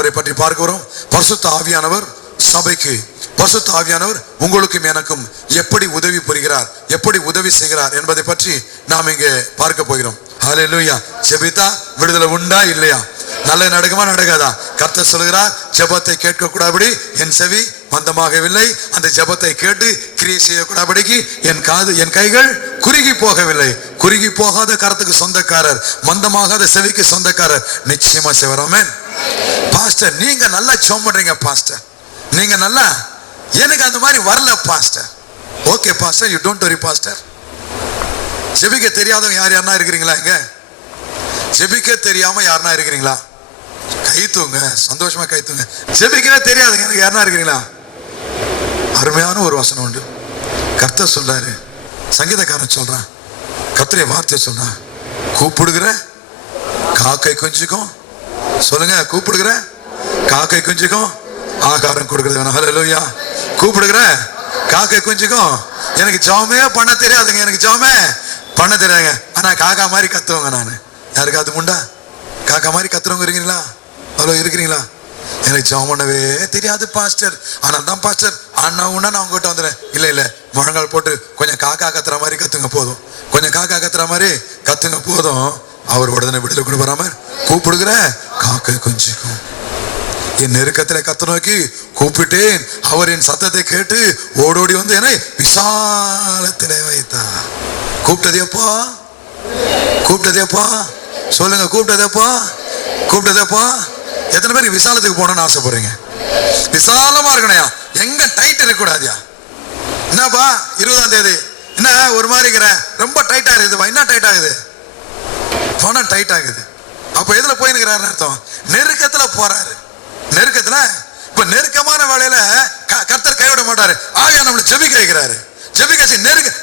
ஆவியானவரை பற்றி பார்க்கிறோம். பரிசுத்த ஆவியானவர் சபைக்கு, பரிசுத்த ஆவியானவர் உங்களுக்கும் எனக்கும் எப்படி உதவி புரிகிறார், எப்படி உதவி செய்கிறார் என்பதை பற்றி நாம் இங்கே பார்க்க போகிறோம். ஹல்லேலூயா. ஜெபித்தா விடுதலை உண்டா இல்லையா? நல்லது நடக்குமா நடக்காதா? கர்த்தர் சொல்கிறார், ஜெபத்தை கேட்க கூடாதபடி என் செவி மந்தமாகவில்லை, அந்த ஜெபத்தை கேட்டு கிரியை செய்யக்கூடாதபடிக்கு என் கைகள் குறுகி போகவில்லை. குறுகி போகாத கரத்துக்கு சொந்தக்காரர், மந்தமாகாத செவிக்கு சொந்தக்காரர் நிச்சயமா செய்வார். ஆமென். பாஸ்டர் நீங்க நல்லா ஜெபம் பண்றீங்க பாஸ்டர், நீங்க நல்லா, எனக்கு அந்த மாதிரி வரல pastor. Okay pastor, you don't worry pastor. ஜெபிக்க தெரியாதவங்க யாருன்னா இருக்கிறீங்களா? இங்க ஜெபிக்க தெரியாம யாருன்னா இருக்கிறீங்களா? கை தூங்க, சந்தோஷமா கை தூங்க. ஜெபிக்கவே தெரியாதுங்க எனக்கு யாருன்னா இருக்கிறீங்களா? அருமையான ஒரு வசனம் உண்டு. கர்த்தர் சொல்றாரு, சங்கீதக்காரன் சொல்றான், கர்த்தருடைய வார்த்தை சொல்றான், கூப்பிடுகிற காக்கை குஞ்சுக்கும், சொல்லுங்க, கூப்பிடுகிற காக்கை குஞ்சுக்கும் ஆகாரம் கொடுக்கிறது. ஹல்லேலூயா. கூப்பிடுகிற காக்கை குஞ்சுக்கும். எனக்கு ஜெபமே பண்ண தெரியாதுங்க, எனக்கு ஜெபமே பண்ண தெரியாதுங்க, ஆனா காக்கா மாதிரி கத்துவங்க நான். யாருக்கு அது உண்டா? காக்கா மாதிரி கத்துறவங்க இருக்கிறீங்களா? அவ்வளோ இருக்கிறீங்களா? எனக்கு ஜெபம் பண்ணவே தெரியாது பாஸ்டர், ஆனால் தான் பாஸ்டர் அண்ணா உண்ணா நான் உங்ககிட்ட வந்துடுறேன். இல்லை இல்லை, முழங்கால் போட்டு கொஞ்சம் காக்கா கத்துற மாதிரி கத்துங்க போதும், கொஞ்சம் காக்கா கத்துற மாதிரி கத்துங்க போதும். அவர் உடனே விடுதலை கொடுப்பாராம. கூப்பிடுகிற காக்கை குஞ்சுக்கும். என் நெருக்கத்தில் கத்த நோக்கி கூப்பிட்டேன், அவர் என் சத்தத்தை கேட்டு ஓடோடி வந்து என்னை விசாலத்திலே வைத்தார். கூப்பிட்டது எப்போ? கூப்பிட்டது எப்போ? சொல்லுங்க, கூப்பிட்டது எப்போ? கூப்பிட்டது எப்போ? எத்தனை பேருக்கு விசாலத்துக்கு போகணும்னு ஆசைப்படுறீங்க? விசாலமா இருக்கணையா, எங்க டைட் இருக்கக்கூடாதியா? என்னப்பா 20ஆம் தேதி என்ன ஒரு மாதிரி இருக்கிற, ரொம்ப டைட் ஆகுது, என்ன டைட் ஆகுது? போனா டைட் ஆகுது. அப்ப எதுல போயின்னு அர்த்தம்? நெருக்கத்துல போறாரு. நெருக்கத்துல, இப்ப நெருக்கமான வேலையில கர்த்தர் கைவிட மாட்டாரு. ஆவியா நம்மளை ஜெபிக்க வைக்கிறாரு. ஜெபிக்க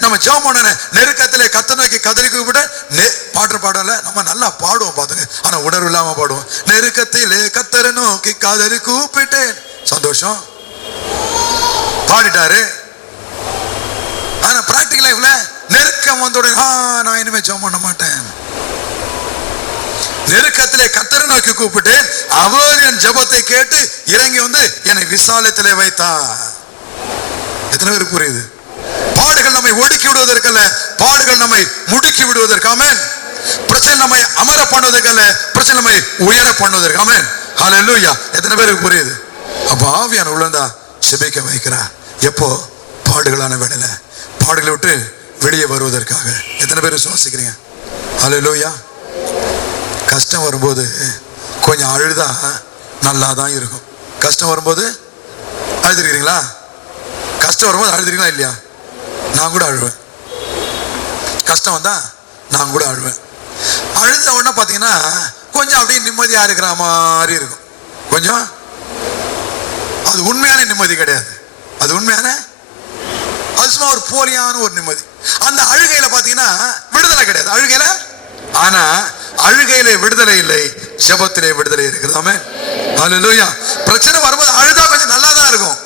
நம்ம ஜெபம் பண்ண நெருக்கத்திலே கர்த்தர் நோக்கி கதறி கூப்பிட்டு பாட்டு பாடல, நம்ம நல்லா பாடுவோம் பாத்துங்க, ஆனா உணர்வு இல்லாம பாடுவோம். நெருக்கத்திலே கர்த்தரை நோக்கி கதறி கூப்பிட்டேன், சந்தோஷம் பாடிட்டாரு. ஆனா பிராக்டிகல் லைஃப்ல நெருக்கம் வந்தோட நான் இனிமே ஜெபம் பண்ண மாட்டேன். நெருக்கத்திலே கர்த்தரை நோக்கி கூப்பிட்டு அவர் என் ஜெபத்தை கேட்டு இறங்கி வந்து என்னை விசாலத்திலே வைத்தார். எத்தனை பேருக்கு புரியுது? பாடுகள் நம்மை ஒடுக்கி விடுவதற்கல்ல, பாடுகள் நம்மை முடுக்கி விடுவதற்கு. ஆமென். பிரச்சனை நம்மை அமர பண்ணுவதற்கல்ல, பிரச்சனை நம்மை உயர பண்ணுவதற்கு. ஆமென். ஹல்லேலூயா. எத்தனை பேருக்கு புரியுது? அப்ப ஆவியான உள்ளந்தா ஜெபிக்க வைக்கிறா. எப்போ? பாடுகளான வேளையில, பாடுகளை விட்டு வெளியே வருவதற்காக. எத்தனை பேர் சுவாசிக்கிறீங்க? ஹல்லேலூயா. கஷ்டம் வரும்போது கொஞ்சம் அழுதா நல்லா தான் இருக்கும். கஷ்டம் வரும்போது அழுதுருக்கிறீங்களா? கஷ்டம் வரும்போது அழுதுறீங்களா இல்லையா? நான் கூட அழுவேன். கஷ்டம் வந்தா நான் கூட அழுவேன். அழுத உடனே பார்த்தீங்கன்னா கொஞ்சம் அப்படியே நிம்மதியா இருக்கிற மாதிரி இருக்கும். கொஞ்சம் அது உண்மையான நிம்மதி கிடையாது. அது உண்மையான, அது சும்மா ஒரு போலியான ஒரு நிம்மதி. அந்த அழுகையில பார்த்தீங்கன்னா விடுதலை கிடையாது. அழுகையில, ஆனா அழுகையிலே விடுதலை இல்லை, ஜெபத்திலே விடுதலை இருக்குது. ஆமென். ஹல்லேலூயா. பிரச்சனை வரும்போது அழுதா கொஞ்சம் நல்லா தான் இருக்கும்.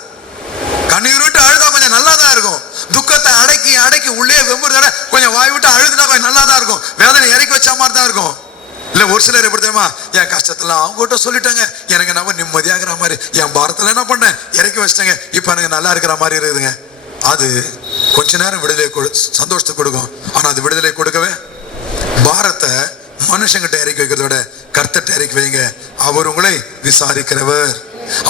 கண்ணீர் விட்டு அழுதா கொஞ்சம் நல்லா தான் இருக்கும். துக்கத்தை அடக்கி அடக்கி உள்ளே வெம்புறத கொஞ்சம் வாய் விட்டு அழுதுனா கொஞ்சம் நல்லா தான் இருக்கும். வேதனை இறக்கி வச்ச மாதிரி தான் இருக்கும். இல்ல ஒரு சிலர் எப்படி தெரியுமா, என் கஷ்டத்துல அவங்ககிட்ட சொல்லிட்டாங்க, எனக்கு நம்ம நிம்மதியாகிற மாதிரி, என் பாரத்துல என்ன பண்ணேன் இறக்கி வச்சிட்டாங்க, இப்ப எனக்கு நல்லா இருக்கிற மாதிரி இருக்குதுங்க. அது கொஞ்ச நேரம் விடுதலை சந்தோஷத்தை கொடுக்கும். ஆனா அது விடுதலை கொடுக்கவே, பாரத்தை மனுஷங்கிட்ட இறக்கி வைக்கிறத விட கர்த்தர்ட்ட இறக்கி வைங்க. அவர் உங்களை விசாரிக்கிறவர்.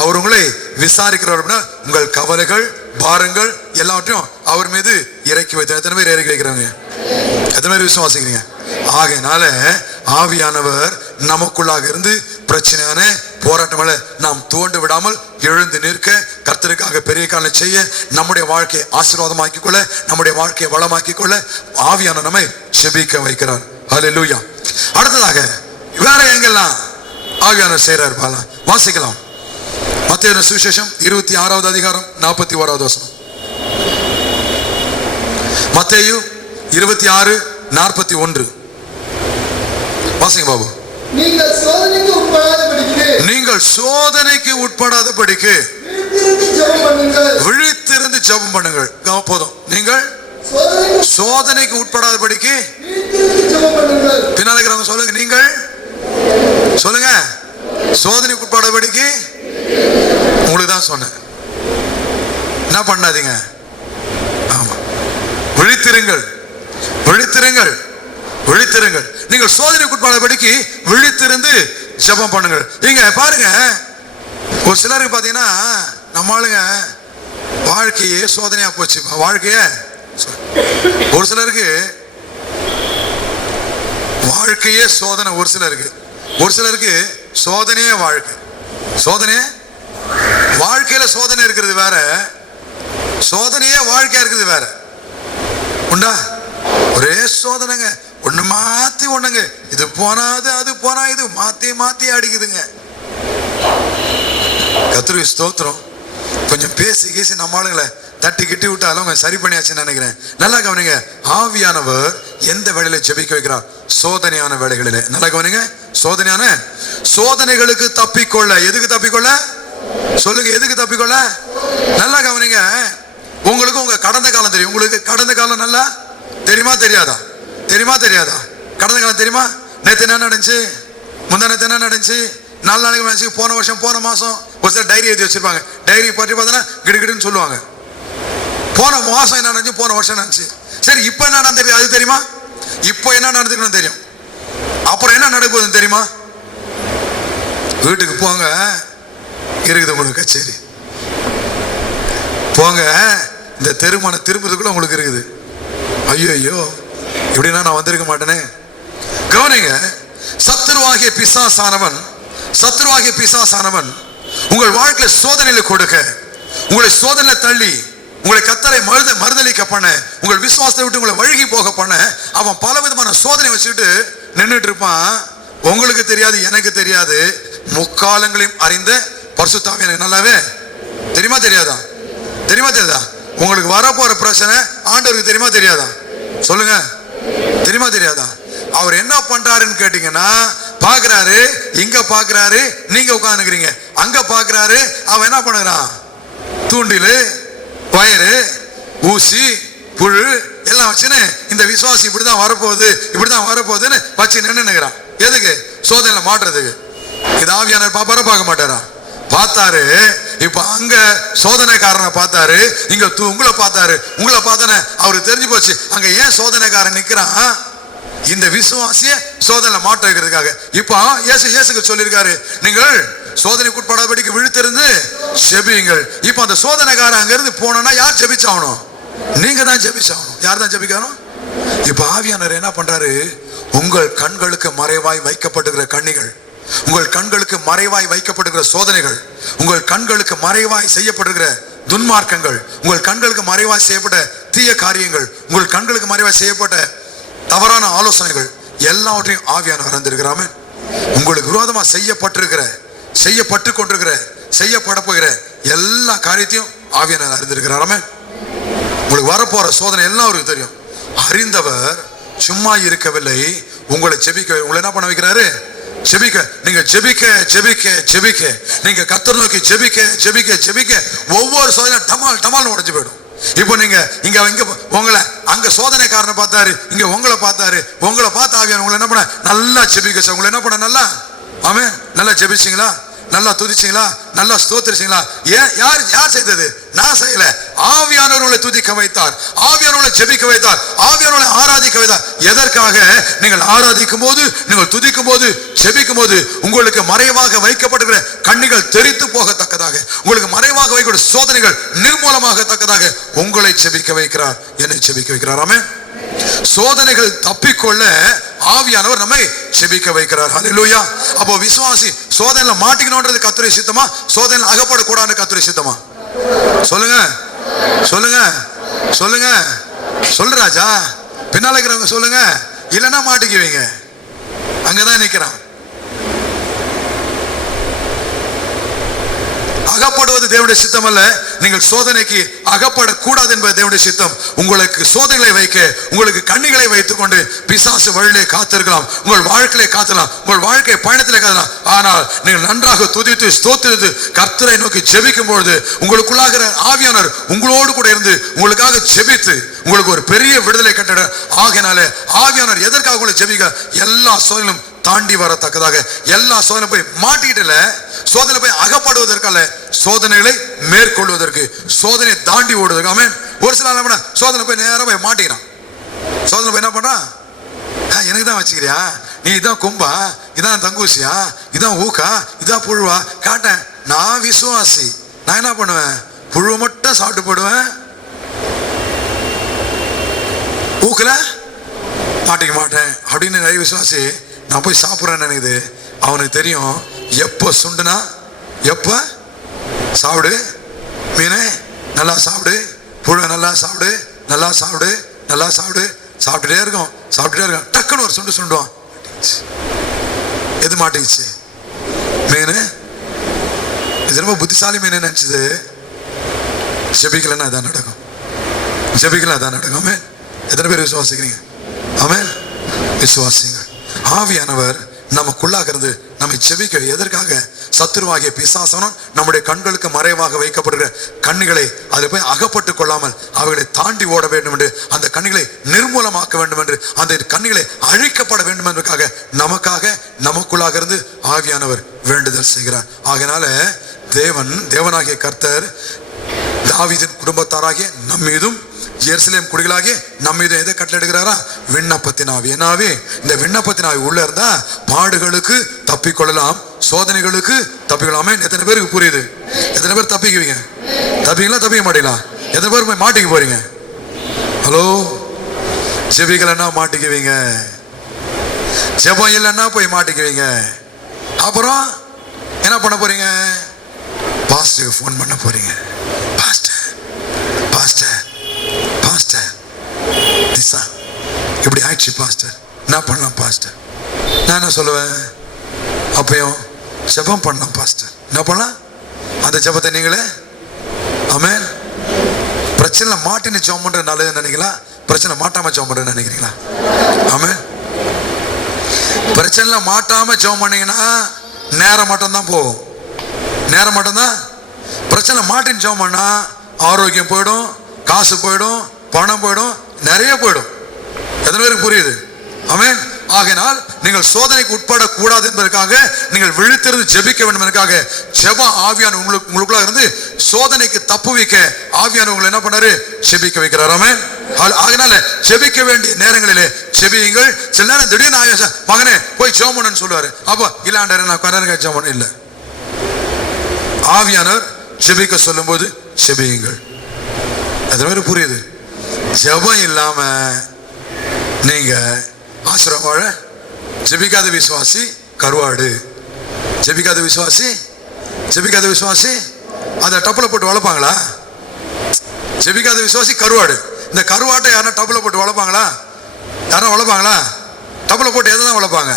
அவர் உங்களை விசாரிக்கிறவர். உங்கள் கவலைகள் பாரங்கள் எல்லாவற்றையும் அவர் மீது இறக்கி வைத்தார். எத்தனை பேர் இறக்கி வைக்கிறாங்க? எத்தனை பேர் விசுவாசிக்கிறீங்க? ஆகையினால ஆவியானவர் நமக்குள்ளாக இருந்து பிரச்சனையான போராட்டங்களை நாம் துவண்டு விடாமல் எழுந்து நிற்க, கர்த்தருக்காக பெரிய காலம் செய்ய, நம்முடைய வாழ்க்கையை ஆசீர்வாதமாக்கிக் கொள்ள, நம்முடைய வாழ்க்கையை வளமாக்கிக் கொள்ள ஆவியான நம்மை ஜெபிக்க வைக்கிறார். ஹல்லேலூயா. அடுத்ததாக வேற எங்கெல்லாம் ஆவியானவர் செய்றார் பாலாம், வாசிக்கலாம். மத்தேயு சுவிசேஷம் 26வது அதிகாரம் 41வது வசனம். மத்தேயு 26:41 வாசிங்க பாபு. நீங்கள் சோதனைக்கு உட்படாதபடிக்கு விழித்திருந்து ஜெபம் பண்ணுங்கள். போதும். நீங்கள் சோதனைக்கு உட்படாதபடிக்கு பின்னால இருக்கிறவங்க சொல்லுங்க. நீங்கள் சொல்லுங்க. சோதனைக்கு உட்படாதபடிக்கு உங்களுக்கு தான் சொன்னேன். என்ன பண்ணாதீங்க. ஆமா, விழித்திருங்கள், விழித்திருங்கள், விழித்திருங்கள். நீங்கள் சோதனைக்கு உட்படாதபடிக்கு விழித்திருந்து ஜெபம் பண்ணுங்கள். இங்க பாருங்க, ஒரு சிலருக்கு பாத்தீங்கன்னா நம்ம ஆளுங்க வாழ்க்கையே சோதனையா போச்சு. வாழ்க்கைய ஒரு சிலருக்கு வாழ்க்கையே சோதனை, ஒரு சிலருக்கு சோதனையே வாழ்க்கை. சோதனையே வாழ்க்கையில சோதனை இருக்கிறது வேற, சோதனையே வாழ்க்கையா இருக்குது வேற. உண்டா? ஒரே சோதனைங்க, ஒண்ணு மாத்தி ஒண்ணுங்க, இது போனாது அது போனா இது மாத்தி மாத்தி அடிக்குதுங்க. கர்த்தருக்கு ஸ்தோத்திரம். கொஞ்சம் பேசி கீசி நம்ம ஆளுங்களை தட்டி கிட்டி விட்டாலும் சரி பண்ணியாச்சுன்னு நினைக்கிறேன். நல்லா கவனிங்க, ஆவியானவர் எந்த வேளையில ஜெபிக்க வைக்கிறார்? சோதனையான வேளைகளிலே. நல்லா கவனிங்க, சோதனையான சோதனைகளுக்கு தப்பிக்கொள்ள. எதுக்கு தப்பிக்கொள்ள சொல்லுங்க? எதுக்கு தப்பிக்கொள்ள? நல்லா கவனிங்க. உங்களுக்கு உங்க கடந்த காலம் தெரியும். உங்களுக்கு கடந்த காலம் நல்லா தெரியுமா தெரியாதா? தெரியுமா தெரியாதா? கடந்த காலம் தெரியுமா? நேற்று என்ன நடந்துச்சு, முந்தா நேற்று என்ன நடந்துச்சு, 4 நாளைக்கு நினைச்சு, போன வருஷம் போன மாசம். ஒரு சில டைரி எழுதி வச்சிருப்பாங்க. டைரி பற்றி பார்த்தோன்னா கிடுகிடுன்னு சொல்லுவாங்க. போன மாசம் என்ன நடந்துச்சு, போன வருஷம் நடந்துச்சு. சரி, இப்போ என்ன நடந்து அது தெரியுமா? இப்போ என்ன நடந்துக்கணும் தெரியும். அப்புறம் என்ன நடக்க போகுதுன்னு தெரியுமா? வீட்டுக்கு போங்க, இருக்குது உங்களுக்கு கச்சேரி. போங்க, இந்த தெருமான திரும்புறதுக்குள்ள உங்களுக்கு இருக்குது. ஐயோ ஐயோ, இப்படின்னா நான் வந்திருக்க மாட்டேனே. கவனிங்க, சத்துருவாகிய பிசாசானவன் உங்கள் வாழ்க்கையில சோதனையில கொடுக்க, உங்களை சோதனையில தள்ளி, உங்களை கத்தரை மறுதலிக்க பண்ண, உங்கள் விசுவாசத்தை விட்டு உங்களை வழுகி போக பண்ண, அவன் பல விதமான சோதனை வச்சுக்கிட்டு நின்றுட்டு இருப்பான். உங்களுக்கு தெரியாது, எனக்கு தெரியாது. முக்காலங்களையும் அறிந்த பரிசுத்த ஆவியானவர் நல்லாவே தெரியுமா தெரியாதா? தெரியுமா தெரியாதா? உங்களுக்கு வரப்போற பிரச்சனை ஆண்டவருக்கு தெரியுமா தெரியாதா? சொல்லுங்க, தெரியுமா தெரியாதா? அவர் என்ன பண்றாருன்னு கேட்டீங்கன்னா, பாக்குறாரு, இங்க பாக்குறாரு, நீங்க உட்கார்ந்துக்கிறீங்க, அங்க பாக்குறாரு. அவன் என்ன பண்ணுறான்? தூண்டில், வயறு, ஊசி, புழு எல்லாம் வச்சுன்னு இந்த விசுவாசி இப்படிதான் வரப்போகுது, இப்படிதான் வரப்போகுதுன்னு வச்சு நின்னுக்கிறான். எதுக்கு? சோதனையில மாட்டுறதுக்கு. இது ஆவியானவர் பாப்பாரா பார்க்க மாட்டாரா? பார்த்தாரு. இப்ப அங்க சோதனைக்காரனை பார்த்தாரு, இங்க உங்களை பார்த்தாரு. உங்களை பார்த்தானே அவருக்கு தெரிஞ்சு போச்சு அங்க ஏன் சோதனைக்காரன் நிக்கிறான். இந்த விசுவாசிய சோதனை மாட்ட வைக்கிறதுக்காக. இப்ப இயேசுக்கு சொல்லியிருக்காரு, நீங்கள் சோதனைக்கு உட்படாதபடிக்கு விழித்திருந்து ஜெபியுங்கள். இப்ப அந்த சோதனைக்காரன் அங்க இருந்து போனா யார் ஜெபிச்சாகணும்? நீங்க தான் ஜெபிச்சாகணும். யார் தான் ஜெபிக்கணும்? இப்ப ஆவியானவர் என்ன பண்றாரு? உங்கள் கண்களுக்கு மறைவாய் வைக்கப்பட்டிருக்கிற கண்ணிகள், உங்கள் கண்களுக்கு மறைவாய் வைக்கப்படுகிற சோதனைகள், உங்கள் கண்களுக்கு மறைவாய் செய்யப்படுகிற துன்மார்க்கங்கள், உங்கள் கண்களுக்கு மறைவாய் செய்யப்பட்ட தீய காரியங்கள், உங்கள் கண்களுக்கு மறைவாய் செய்யப்பட்ட தவறான ஆலோசனைகள் எல்லாவற்றையும் ஆவியானவர் அறிந்திருக்கிறாம. உங்களுக்கு விரோதமா செய்யப்பட்டு கொண்டிருக்கிற செய்யப்பட போகிற எல்லா காரியத்தையும் ஆவியானவர் அறிந்திருக்கிறாராம. உங்களுக்கு வரப்போற சோதனை எல்லாம் அவருக்கு தெரியும். அறிந்தவர் சும்மா இருக்கவில்லை, உங்களை ஜெபிக்க, உங்களை என்ன பண்ண வைக்கிறாரு? ஜெபிக்க. நீங்க ஜெபிக்க ஜெபிக்க ஜெபிக்க, நீங்க கர்த்தர் நோக்கி ஜெபிக்க ஜெபிக்க ஜெபிக்க, ஒவ்வொரு சோதனை டமால் டமால் உடைஞ்சு போயிடும். இப்போ நீங்க இங்க உங்களை அங்க சோதனைக்காரனை பார்த்தாரு, இங்க உங்களை பார்த்தாரு. உங்களை பார்த்து ஆவியானவர் உங்களை என்ன பண்ண? நல்லா ஜெபிக்க. உங்களை என்ன பண்ண? நல்லா ஆமென், நல்லா ஜெபிச்சிங்களா? நல்லா துதிச்சிங்களா? நல்லா ஸ்தோத்திரிச்சிங்களா? ஏன்? யார் செய்தது? நான் செய்யல. ஆவியானவர் உங்களை துதிக்க வைத்தார், ஆவியானவரை ஜெபிக்க வைத்தார், ஆவியானவரை ஆராதிக்க வைத்தார். எதற்காக? நீங்கள் ஆராதிக்கும் போது, நீங்கள் துதிக்கும் போது, ஜெபிக்கும் போது உங்களுக்கு மறைவாக வைக்கப்பட்டிருக்கிற கண்ணிகள் தெரித்து போகத்தக்கதாக, உங்களுக்கு மறைவாக வைக்கப்பட்ட சோதனைகள் நிர்மூலமாகத்தக்கதாக உங்களை ஜெபிக்க வைக்கிறார், என்னை ஜெபிக்க வைக்கிறார். ஆமென். சோதனைகள் தப்பிக்கொள்ள ஆவியானவர் நம்மை ஜெபிக்க வைக்கிறார். ஹல்லேலூயா. அப்போ விசுவாசி சோதனையில மாட்டிக்கணும்ன்றது கர்த்தருடைய சித்தமா? சோதனையில அகப்படக்கூடாதுன்னு கர்த்தருடைய சித்தமா? சொல்லுங்க சொல்லுங்க சொல்லுங்க. சொல்லு ராஜா. பின்னால இருக்கிறவங்க சொல்லுங்க. இல்லைன்னா மாட்டிக்குவீங்க. அங்கதான் நிக்கிறான். அகப்படுவது தேவனுடைய சித்தம் அல்ல. நீங்கள் சோதனைக்கு அகப்படக்கூடாது என்பது தேவனுடைய சித்தம். உங்களுக்கு சோதனைகளை வைக்க, உங்களுக்கு கண்ணிகளை வைத்துக் கொண்டு பிசாசு வழியிலே காத்திருக்கலாம், உங்கள் வாழ்க்கையிலே காத்தலாம், உங்கள் வாழ்க்கை பயணத்திலே காத்தலாம். ஆனால் நீங்கள் நன்றாக துதித்து ஸ்தோத்திரித்து கர்த்தரை நோக்கி ஜெபிக்கும் பொழுது உங்களுக்குள்ளாகிற ஆவியானவர் உங்களோடு கூட இருந்து உங்களுக்காக ஜெபித்து உங்களுக்கு ஒரு பெரிய விடுதலை கட்டிட. ஆகையினாலே ஆவியானவர் எதற்காக உங்களை ஜெபிக்க? எல்லா சோதனையும் தாண்டி வரத்தக்கதாக எல்லா சோதனை போய் மாட்டிக்கிட்டல, சோதனை போய் அகப்படுவதற்கல்ல, சோதனைகளை மேற்கொள்வதற்கு, சோதனை தாண்டி ஓடுவதற்கு. ஆமென். ஒரு சில என்ன பண்ண, சோதனை போய் நேரம் போய் மாட்டிக்கிறான். சோதனை போய் என்ன பண்றான், எனக்கு தான் வச்சுக்கிறியா, நீ இதான் கும்பா, இதான் தங்கூசியா, இதான் ஊக்கா, இதான் புழுவா காட்டேன். நான் விசுவாசி, நான் என்ன பண்ணுவேன், புழு மட்டும் சாப்பிட்டு போடுவேன், ஊக்கல மாட்டிக்க மாட்டேன் அப்படின்னு நிறைய விசுவாசி நான் போய் சாப்பிட்றேன்னு நினைக்குது. அவனுக்கு தெரியும் எப்போ சுண்டுனா எப்போ சாப்பிடு, மீனே நல்லா சாப்பிடு, புழு நல்லா சாப்பிடு, நல்லா சாப்பிடு, நல்லா சாப்பிடு, சாப்பிட்டுட்டே இருக்கும், சாப்பிட்டுட்டே இருக்கும். டக்குன்னு ஒரு சுண்டுவான். எது மாட்டிக்கிச்சு, மீன். இது ரொம்ப புத்திசாலி மீன் நினைச்சது. ஜெபிக்கலன்னா அதான் நடக்கும், ஜெபிக்கலாம் அதான் நடக்கும். ஆமென். எத்தனை பேர் விசுவாசிக்கிறீங்க? ஆமென். விசுவாசிங்க. ஆவியானவர் நமக்குள்ளாக இருந்து நம்மை ஜெபிக்க, எதற்காக? சத்துருவாகிய பிசாசனம் நம்முடைய கண்களுக்கு மறைவாக வைக்கப்படுகிற கண்ணிகளை அதில் போய் அகப்பட்டு கொள்ளாமல் அவைகளை தாண்டி ஓட வேண்டும் என்று, அந்த கண்ணிகளை நிர்மூலமாக்க வேண்டும் என்று, அந்த கண்ணிகளை அழிக்கப்பட வேண்டும் என்பதற்காக நமக்காக நமக்குள்ளாக இருந்து ஆவியானவர் வேண்டுதல் செய்கிறார். ஆகையினால தேவனாகிய கர்த்தர் தாவீதின் குடும்பத்தாராகிய நம்மீதும் எருசலேம் குடிகளாகிய நம்மீது எதை கட்டளையிடுகிறாரா? விண்ணப்பத்தின் ஆவி. என்ன ஆவி? இந்த விண்ணப்பத்தின் ஆவி உள்ள இருந்தா பாடுகளுக்கு தப்பிக்கொள்ளலாம், சோதனைகளுக்கு தப்பிக்கொள்ளாமே. எத்தனை பேருக்கு புரியுது? எத்தனை பேர் தப்பிக்குவீங்க? தப்பிங்களா தப்பிக்க மாட்டீங்களா? எத்தனை பேர் போய் மாட்டிக்க போறீங்க? ஹலோ, ஜெபிக்கலன்னா மாட்டிக்குவீங்க, ஜெபம் இல்லைன்னா போய் மாட்டிக்குவீங்க. அப்புறம் என்ன பண்ண போறீங்க? பாஸ்டருக்கு ஃபோன் பண்ண போறீங்க. பாஸ்டர் பாஸ்டர் பாஸ்டர் திசா இப்படி ஆயிடுச்சு பாஸ்டர், என்ன பண்ணலாம் பாஸ்டர்? நான் என்ன சொல்லுவேன்? அப்பயும் ஜெபம் பண்ணலாம் பாஸ்டர். என்ன பண்ணலாம்? அந்த ஜெபத்தை நீங்களே ஆமென். பிரச்சனை மாட்டின்னு ஜெபம் பண்றது நல்லதுன்னு நினைக்கலாம், பிரச்சனை மாட்டாம ஜெபம் பண்றதுன்னு நினைக்கிறீங்களா? ஆமென். பிரச்சனை மாட்டாம ஜெபம் பண்ணீங்கன்னா நேரம் மட்டும்தான் போகும், நேரம் மட்டும்தான். பிரச்சனை மாட்டின்னு ஜெபம் பண்ணா ஆரோக்கியம் போயிடும், காசு போயிடும், பணம் போயிடும், நிறைய போயிடும். எத்தனை பேருக்கு புரியுது? ஆமென். ஆகையினால் நீங்கள் சோதனைக்கு உட்படக்கூடாது என்பதற்காக நீங்கள் விழித்திருந்து ஜெபிக்க வேண்டும் என்பதற்காக ஜெப ஆவியான உங்களுக்குள்ள இருந்து சோதனைக்கு தப்பு வைக்க ஆவியான உங்களை என்ன பண்ணாரு? ஜெபிக்க வைக்கிறார். ஆமென். ஆகையினால ஜெபிக்க வேண்டிய நேரங்களிலே ஜெபியுங்கள். சில நேரம் திடீர்னு மகனே போய் ஜெபம் பண்ணுன்னு சொல்லுவாரு. அப்போ இல்லாண்டாரு நான் கரனுக்கு ஜெபம் பண்ண இல்லை. ஆவியானவர் ஜெபிக்க சொல்லும் போது ஜெபியுங்கள். அது மாதிரி புரியுது? ஜெபம் இல்லாம நீங்க ஆசிரம் வாழ, ஜெபிக்காத விசுவாசி கருவாடு. ஜெபிக்காத விசுவாசி, ஜெபிக்காத விசுவாசி அதை டப்புல போட்டு வளர்ப்பாங்களா? ஜெபிக்காத விசுவாசி கருவாடு. இந்த கருவாட்டை யாரும் டப்புல போட்டு வளர்ப்பாங்களா? யாரும் வளர்ப்பாங்களா? டப்புல போட்டு எதை தான் வளர்ப்பாங்க?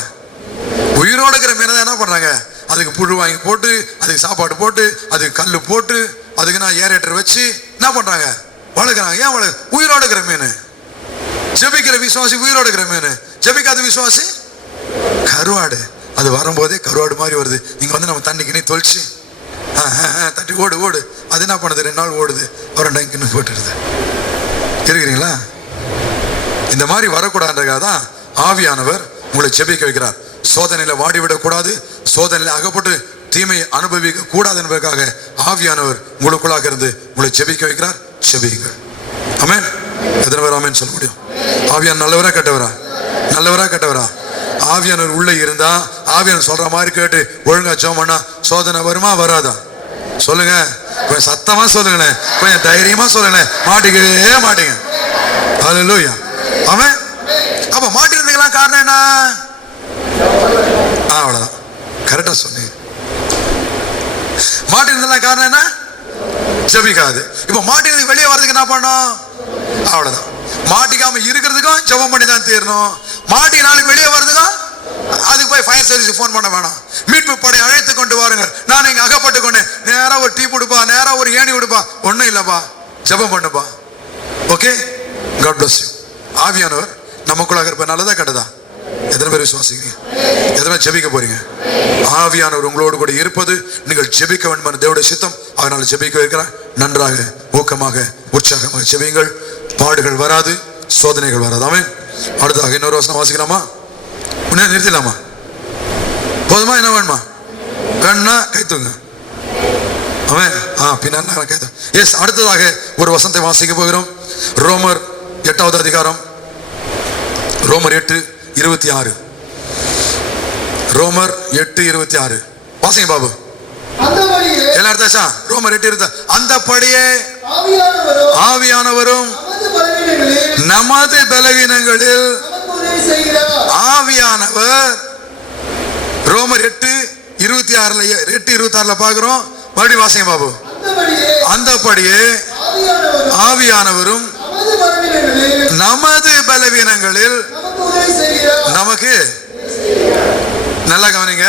உயிரோடு இருக்கிற மீனை தான் என்ன பண்றாங்க? அதுக்கு புழு வாங்கி போட்டு, அதுக்கு சாப்பாடு போட்டு, அதுக்கு கல் போட்டு, அதுக்கு நான் ஏரேட்டர் வச்சு என்ன பண்றாங்க? வளர்க்குறாங்க. ஏன் உயிரோடு இருக்கிற மீன். ஜெபிக்கிற விசுவாசி உயிரோடு இருக்கிற மீன், ஜெபிக்காத விசுவாசி கருவாடு. அது வரும்போதே கருவாடு மாதிரி வருது. நீங்க வந்து நம்ம தண்ணிக்கு நீ தொளிச்சு தட்டி ஓடு ஓடு, அது என்ன பண்ணுது? 2 நாள் ஓடுது, ஒரு டங்கின்னு போட்டுடுது. இருக்கிறீங்களா? இந்த மாதிரி வரக்கூடாதுன்றதுக்காக தான் ஆவியானவர் உங்களை ஜெபிக்க வைக்கிறார். சோதனையில வாடிவிடக்கூடாது, சோதனையில அகப்பட்டு தீமையை அனுபவிக்க கூடாது என்பதற்காக ஆவியானவர் உங்களுக்குள்ளாக இருந்து உங்களை ஜெபிக்க வைக்கிறார். ஜெபியுங்கள். ஆமென். எத்தனை பேர் ஆமென் சொல்ல முடியும்? ஆவியான் நல்லவரா கெட்டவரா? நல்லவரா கெட்டவரா? ஆவியானவர் உள்ள இருந்தா ஆவியானவர் சொல்ற மாதிரி கேட்டு ஒழுங்கா ஜெபம் பண்ணா சோதனை வருமா வராதா? சொல்லுங்க, கொஞ்சம் சத்தமா சொல்லுங்களேன், கொஞ்சம் தைரியமா சொல்லுங்களேன். மாட்டிக்கவே மாட்டீங்க. ஹல்லேலூயா. ஆமென். அப்ப மாட்டிருந்தீங்களா? காரணம் என்ன? அவ்வளவுதான், கரெக்டா சொன்னீங்க. மாட்டிருந்தா காரணம் என்ன? ஜெபிக்காது. இப்ப மாட்டினதுக்கு வெளியே வர்றதுக்கு என்ன பண்ணணும்? அவ்வளவுதான். மாட்டிக்காம இருக்கிறதுக்கும் ஜெபம் பண்ணி தான் தீரணும். மாட்டினாலும் வெளியே வர்றதுக்கும் அதுக்கு போய் ஃபயர் சர்வீஸ் ஃபோன் பண்ண வேணாம். மீட்பு படை அழைத்து கொண்டு வாருங்கள். நான் இங்க அகப்பட்டு கொண்டு நேரா ஒரு டீ கொடுப்பா, நேரா ஒரு ஏணி கொடுப்பா, ஒன்னும் இல்லப்பா, ஜெபம் பண்ணுப்பா. Okay, God bless you. ஆவியானவர் நமக்குள்ளாக இருப்ப நல்லதா கெட்டதா? எத்தனை பேர் விசுவாசிக்கிறீங்க? எத்தனை ஜெபிக்க போறீங்க? ஆவியானவர் உங்களோடு கூட இருப்பது நீங்கள் ஜெபிக்க வேண்டும் என்ற தேவனுடைய சித்தம். அதனால ஜெபிக்க வைக்கிறார். நன்றாக ஊக்கமாக உற்சாகமாக ஜெபியுங்கள். பாடுகள் வராது, சோதனைகள் வராது. ஆமென். அடுத்ததாக இன்னொரு வசனம் வாசிக்கலாமா? நிறுத்தலாமா? போதுமா? என்ன வேணுமா? வேணும்னா கைத்துங்க. அவன் பின்னால் கைத்து. எஸ். அடுத்ததாக ஒரு வசனத்தை வாசிக்க போகிறோம். ரோமர் 8வது அதிகாரம், ரோமர் 8:26. ரோமர் 8:26 வாசிங்க பாபு. எல்லாம் எடுத்தாச்சா? ரோமர் 8:26. அந்தபடியே ஆவியானவரும் நமது பலவீனங்களில் ஆவியானவர். ரோமர் 8:26 8:26 பார்க்கிறோம். மறுபடியும் வாசிங்க பாபு. அந்தபடியே ஆவியானவரும் நமது பலவீனங்களில் நமக்கு, நல்லா கவனிங்க,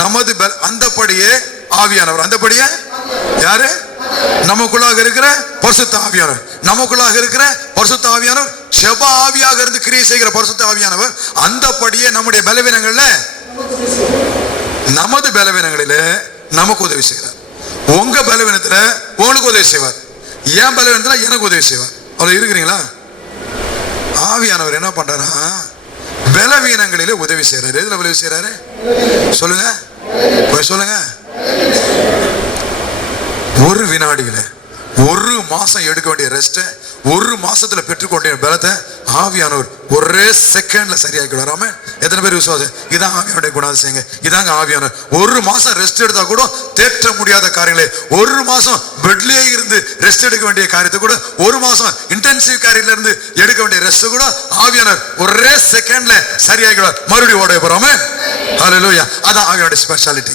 நமது அந்தபடியே ஆவியானவர். அந்தபடியே யாரு? நமக்குள்ளாக இருக்கிற பரிசுத்த ஆவியானவர். நமக்குள்ளாக இருக்கிற பரிசுத்த ஆவியானவர் ஜெப ஆவியாக இருந்து கிரியை செய்கிற பரிசுத்த ஆவியானவர் அந்தபடியே நம்முடைய பலவீனங்கள்ல, நமது பலவீனங்களிலே நமக்கு உதவி செய்கிறார். உங்க பலவீனத்துல உங்களுக்கு உதவி செய்வார். என் பலவீனத்துல எனக்கு உதவி செய்வார். அவ்வளவு இருக்கிறீங்களா? ஆவியானவர் என்ன பண்றாரா? பலவீனங்களிலே உதவி செய்யறாரு. எதுல உதவி செய்யறாரு சொல்லுங்க, சொல்லுங்க. ஒரு வினாடியில ஒரு மாசம் எடுக்க வேண்டிய ரெஸ்ட் ஒரு மாசத்துல பெற்றுக்கொண்ட பலத்தை ஆவியானவர் ஒரே செகண்ட்ல சரியாக்கிடுவார். ஆமென். எத்தனை பேர் விசுவாசம்? இதான் ஆவியானுடைய குணாதிசயங்க. இதாங்க ஆவியானவர். ஒரு மாசம் ரெஸ்ட் எடுத்தா கூட தேற்ற முடியாத காரியங்களே, ஒரு மாசம் பெட்லயே இருந்து ரெஸ்ட் எடுக்க வேண்டிய காரியத்தை கூட, ஒரு மாசம் இன்டென்சிவ் காரியத்துல இருந்து எடுக்க வேண்டிய ரெஸ்ட் கூட ஆவியானவர் ஒரே செகண்ட்ல சரியாக்கிடுவார். மறுபடியும் ஓட போறோமே. ஹல்லேலூயா. அதான் ஆவியானுடைய ஸ்பெஷாலிட்டி.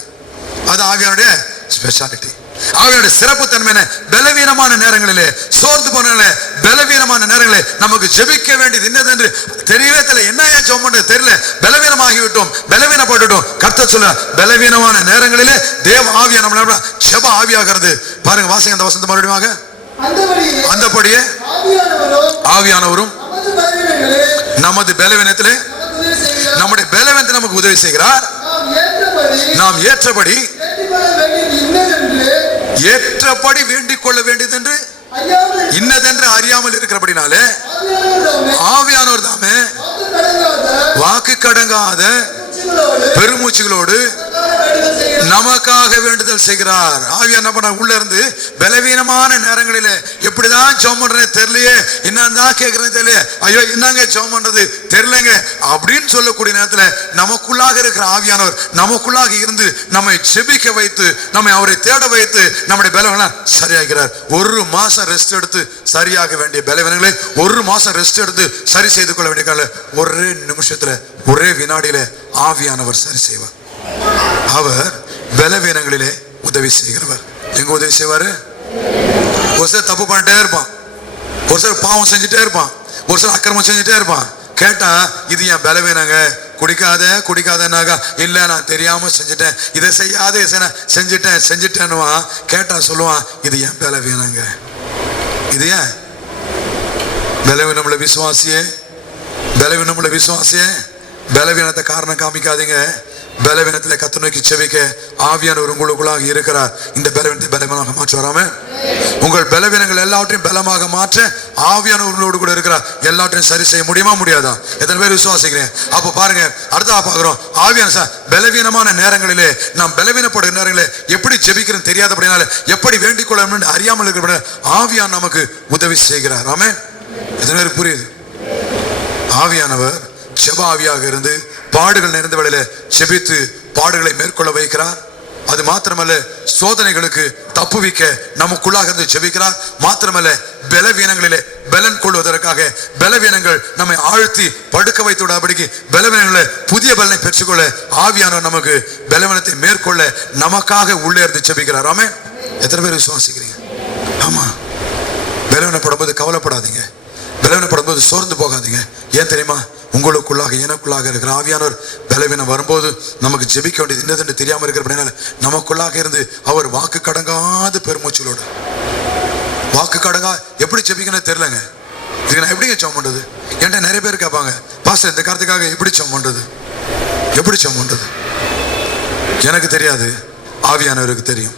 அது ஆவியானுடைய ஸ்பெஷாலிட்டி. ஆவியானுடைய சிறப்பு தன்மை. பலவீனமான நேரங்களிலே, சோர்ந்து போன பலவீனமான நேரங்களே நமக்கு ஜெபிக்க வேண்டியது என்னதென்று தெரியவே தெரியல. என்ன ஜெபம் பண்றது தெரியல, பலவீனமாகிவிட்டோம், பலவீனப்பட்டுட்டோம். கர்த்தர் சொல்ல, பலவீனமான நேரங்களிலே தேவ ஆவியா நம்ம ஜெப ஆவியாகிறது. பாருங்க, வாசிங்க அந்த வசனத்தை மறுபடியும். அந்தபடியே ஆவியானவரும் நமது பலவீனத்திலே, நம்முடைய பலவீனத்தை நமக்கு உதவி செய்கிறார். நாம் ஏற்றபடி வேண்டிக் கொள்ள வேண்டியது என்று இன்னதென்று அறியாமல் இருக்கிறபடினாலே ஆவியானவர் தாமே வாக்கு கடங்காத பெருமூச்சுகளோடு நமக்காக வேண்டுதல் செய்கிறார். ஆவியா என்ன பண்ண உள்ள இருந்து பலவீனமான நேரங்களில எப்படிதான் ஜெபம் பண்றதே தெரியலையே, என்னதான் கேட்கறது தெரியல, ஐயோ என்னங்க ஜெபம் பண்றது தெரியலங்க அப்படின்னு சொல்லக்கூடிய நேரத்துல நமக்குள்ளாக இருக்கிற ஆவியானவர் நமக்குள்ளாக இருந்து நம்மை ஜெபிக்க வைத்து, நம்மை அவரை தேட வைத்து நம்முடைய பலவீனங்களை சரியாகிறார். ஒரு மாசம் ரெஸ்ட் எடுத்து சரியாக வேண்டிய பலவீனங்களை ஒரு மாசம் ரெஸ்ட் எடுத்து சரி செய்து கொள்ள வேண்டிய ஒரே நிமிஷத்துல ஒரே வினாடியில ஆவியானவர் சரி செய்வார். அவர் பலவீனங்களிலே உதவி செய்கிறவர். எங்க உதவி செய்வாரு? ஒரு சிலர் தப்பு பண்ணிட்டே இருப்பான், ஒரு சிலர் பாவம் செஞ்சுட்டே இருப்பான், ஒரு சிலர் அக்கிரமம் செஞ்சுட்டே இருப்பான். கேட்டா இது என் பலவீனங்க, குடிக்காதனாக இல்ல நான் தெரியாம செஞ்சுட்டேன், இதை செய்யாத செஞ்சுட்டேன்னு கேட்டா சொல்லுவான் இது என் பலவீனங்க. இது ஏன் பலவீனமுள்ள விசுவாசியே, பலவீனமுள்ள விசுவாசியே, பலவீனத்தை காரணம் காமிக்காதீங்க. பலவீனத்தில் கர்த்தரை நோக்கி செபிக்க ஆவியானவர் உங்களுக்குள்ளாக இருக்கிறார். இந்த பலவீனத்தை பலமாக மாற்ற வராம உங்கள் பலவீனங்கள் எல்லாவற்றையும் பலமாக மாற்ற ஆவியானவர் உங்களோடு கூட இருக்கிறார். எல்லாவற்றையும் சரி செய்ய முடியுமா முடியாதா? எத்தனை பேர் விசுவாசிக்கிறேன்? அப்ப பாருங்க, அடுத்தா பாக்குறோம். ஆவியான பலவீனமான நேரங்களிலே, நாம் பலவீனப்படுகிற நேரங்களிலே எப்படி ஜெபிக்கிறோம் தெரியாதபடினால, எப்படி வேண்டிக் கொள்ள அறியாமல் இருக்கிற ஆவியான் நமக்கு உதவி செய்கிறார். ஆமென். எத்தனை பேருக்கு புரியுது? ஆவியானவர் ஜெப ஆவியாக இருந்து பாடுகள் நிறைந்த வேளையில செபித்து பாடுகளை மேற்கொள்ள வைக்கிறார். அது மாத்திரமல்ல, சோதனைகளுக்கு தப்புவிக்க நமக்குள்ளாக இருந்து ஜெபிக்கிறார். மாத்திரமல்ல, பலவீனங்களிலே பலன் கொள்வதற்காக பலவீனங்கள் நம்மை ஆழ்த்தி படுக்க வைத்து விடாதபடிக்கு பலவீனங்களை புதிய பலனை பெற்றுக்கொள்ள ஆவியானவர் நமக்கு பலவீனத்தை மேற்கொள்ள நமக்காக உள்ளே இருந்து ஜெபிக்கிறார். ஆமே. எத்தனை பேர் விசுவாசிக்கிறீங்க? ஆமா. பலவீனப்படும் போது கவலைப்படாதீங்க, பலவீனப்படும் போது சோர்ந்து போகாதீங்க. ஏன் தெரியுமா? உங்களுக்குள்ளாக எனக்குள்ளாக இருக்கிற ஆவியானவர் பலவீனம் வரும்போது நமக்கு ஜெபிக்க வேண்டியது என்னதென்று தெரியாம இருக்கிற நமக்குள்ளாக இருந்து அவர் வாக்கு கடங்காத பெருமூச்சலோடு, வாக்கு கடங்கா எப்படி ஜெபிக்கணும் தெரியலங்க, இதுக்கு நான் எப்படிங்க ஜெபம் பண்றது? என்கிட்ட நிறைய பேர் கேட்பாங்க, பாஸ்டர் இந்த காரியத்துக்காக எப்படி ஜெபம் பண்றது, எப்படி ஜெபம் பண்றது? எனக்கு தெரியாது, ஆவியானவருக்கு தெரியும்.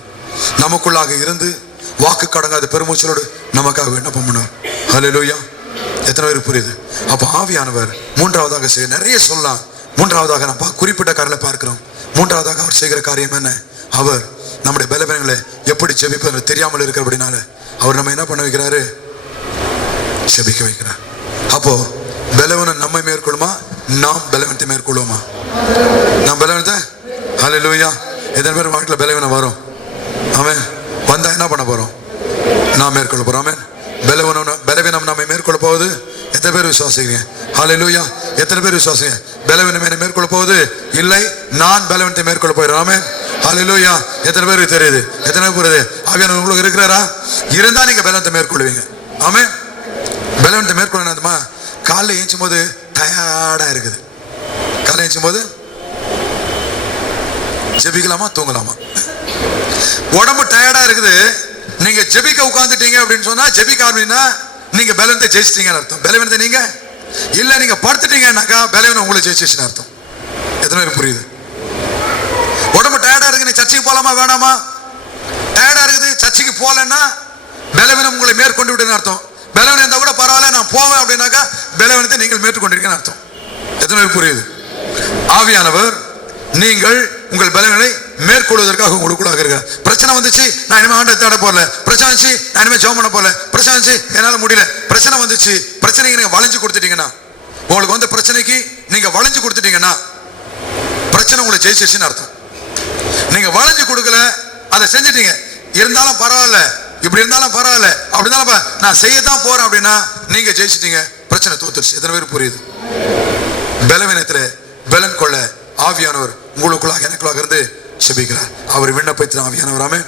நமக்குள்ளாக இருந்து வாக்கு கடங்காத பெருமூச்சலோடு நமக்காக விண்ணப்பம் பண்ணுவார். ஹல்லேலூயா. எத்தனை பேருக்கு புரியுது? அப்ப ஆவியானவர் மூன்றாவதாக செய்ய நிறைய சொல்லலாம். மூன்றாவதாக நம்ம குறிப்பிட்ட காரியங்களை பார்க்கிறோம். மூன்றாவதாக அவர் செய்கிற காரியம் என்ன? அவர் நம்முடைய பலவீனங்களை எப்படி ஜெபிப்பது தெரியாமல் இருக்கிறபடினால அவர் நம்ம என்ன பண்ண வைக்கிறாரு? ஜெபிக்க வைக்கிறார். அப்போ பலவீனம் நம்மை மேற்கொள்ளுமா, நாம் பலவீனத்தை மேற்கொள்ளுமா? நாம் பலவீனத்தை, ஹல்லேலூயா, எத்தனை பேர் வாழ்க்கையில் பலவீனம் வரும்? ஆமென். வந்தா என்ன பண்ண போறோம்? நாம் மேற்கொள்ள போறோம். ஆமென். பலவீனம் நம்மை மேற்கொள்ள போகுது. எத்தனை பேர் விசுவாசிக்கிறீங்க? ஹல்லேலூயா. எத்தனை பேர் விசுவாசிங்க? பலவீனம் என்னை மேற்கொள்ள போகுது? இல்லை, நான் பலவீனத்தை மேற்கொள்ள போகிறேன். ஆமென். ஹல்லேலூயா. எத்தனை பேருக்கு தெரியுது? எத்தனை பேர் ஆவியானவர் உங்களுக்கு இருக்கிறாரா? இருந்தா நீங்க பலவீனத்தை மேற்கொள்வீங்க. ஆமென். பலவீனத்தை மேற்கொள்ளணுமா? காலைல ஏஞ்சும் போது டயர்டா இருக்குது. காலைல ஏஞ்சும் போது ஜெபிக்கலாமா தூங்கலாமா? உடம்பு டயர்டா இருக்குது. நீங்க ஜெபிக்க உட்கார்ந்துட்டீங்க அப்படின்னு சொன்னா, ஜெபிக்க அப்படின்னா நீங்க பலவீனத்தை ஜெயிச்சிட்டீங்கன்னு அர்த்தம். பலவீனத்தை நீங்க இல்ல, நீங்க படுத்துட்டீங்கன்னாக்கா பலவீனம் உங்களை ஜெயிச்சிச்சுன்னு அர்த்தம். எத்தனை பேருக்கு புரியுது? உடம்பு டயர்டா இருக்கு, நீ சர்ச்சைக்கு போலாமா வேணாமா? டயர்டா இருக்குது, சர்ச்சைக்கு போலன்னா பலவீனம் உங்களை மேற்கொண்டு விட்டுன்னு அர்த்தம். பலவீனம் இருந்தா கூட பரவாயில்ல, நான் போவேன் அப்படின்னாக்கா பலவீனத்தை நீங்கள் மேற்கொண்டிருக்கீங்கன்னு அர்த்தம். எத்தனை பேருக்கு புரியுது? ஆவியானவர் நீங்கள் உங்கள் பலவீனங்களை மேற்கொள்வதற்காக உங்களுக்குள்ளாக இருக்கிறார். பிரச்சனை வந்துச்சு, நான் இனிமே ஆண்டை தேட போறல. பிரச்சனை வந்துச்சு, நான் இனிமே ஜெபம் பண்ண போறல. பிரச்சனை வந்துச்சு, என்னால முடியல. பிரச்சனை வந்துச்சு, பிரச்சனைக்கு நீங்க வளைஞ்சு கொடுத்துட்டீங்கன்னா, உங்களுக்கு வந்து பிரச்சனைக்கு நீங்க வளைஞ்சு கொடுத்துட்டீங்கன்னா பிரச்சனை உங்களை ஜெயிச்சிருச்சுன்னு அர்த்தம். நீங்க வளைஞ்சு கொடுக்கல, அதை செஞ்சிட்டீங்க, இருந்தாலும் பரவாயில்ல, இப்படி இருந்தாலும் பரவாயில்ல, அப்படி இருந்தாலும் நான் செய்யத்தான் போறேன் அப்படின்னா நீங்க ஜெயிச்சிட்டீங்க, பிரச்சனை தோத்துருச்சு. எத்தனை பேர் புரியுது? பலவீனத்துல பலன் கொள்ள ஆவியானவர் உங்களுக்குள்ளாக எனக்குள்ளாக இருந்து செபிக்கிறார். அவர் விண்ணப்பத்தின் ஆவியானவர். ஆமென்.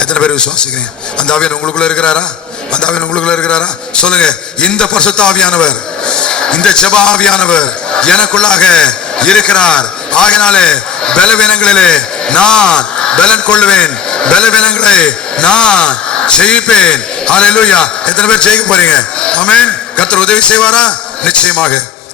எத்தனை பேர் விசுவாசிக்கிறீங்க? அந்த ஆவியானவர் உங்களுக்குள்ள இருக்கிறாரா? அந்த ஆவியானவர் உங்களுக்குள்ள இருக்கிறாரா? சொல்லுங்க. இந்த பரிசுத்த ஆவியானவர், இந்த ஜெப ஆவியானவர் எனக்குள்ளாக இருக்கிறார். ஆகையினாலே பலவீனங்களிலே நான் பலன் கொள்வேன், பலவீனங்களை நான் ஜெயிப்பேன். ஹல்லேலூயா. எத்தனை பேர் ஜெயிக்க போறீங்க? ஆமென். கர்த்தர் உதவி செய்வாரா? நிச்சயமாக.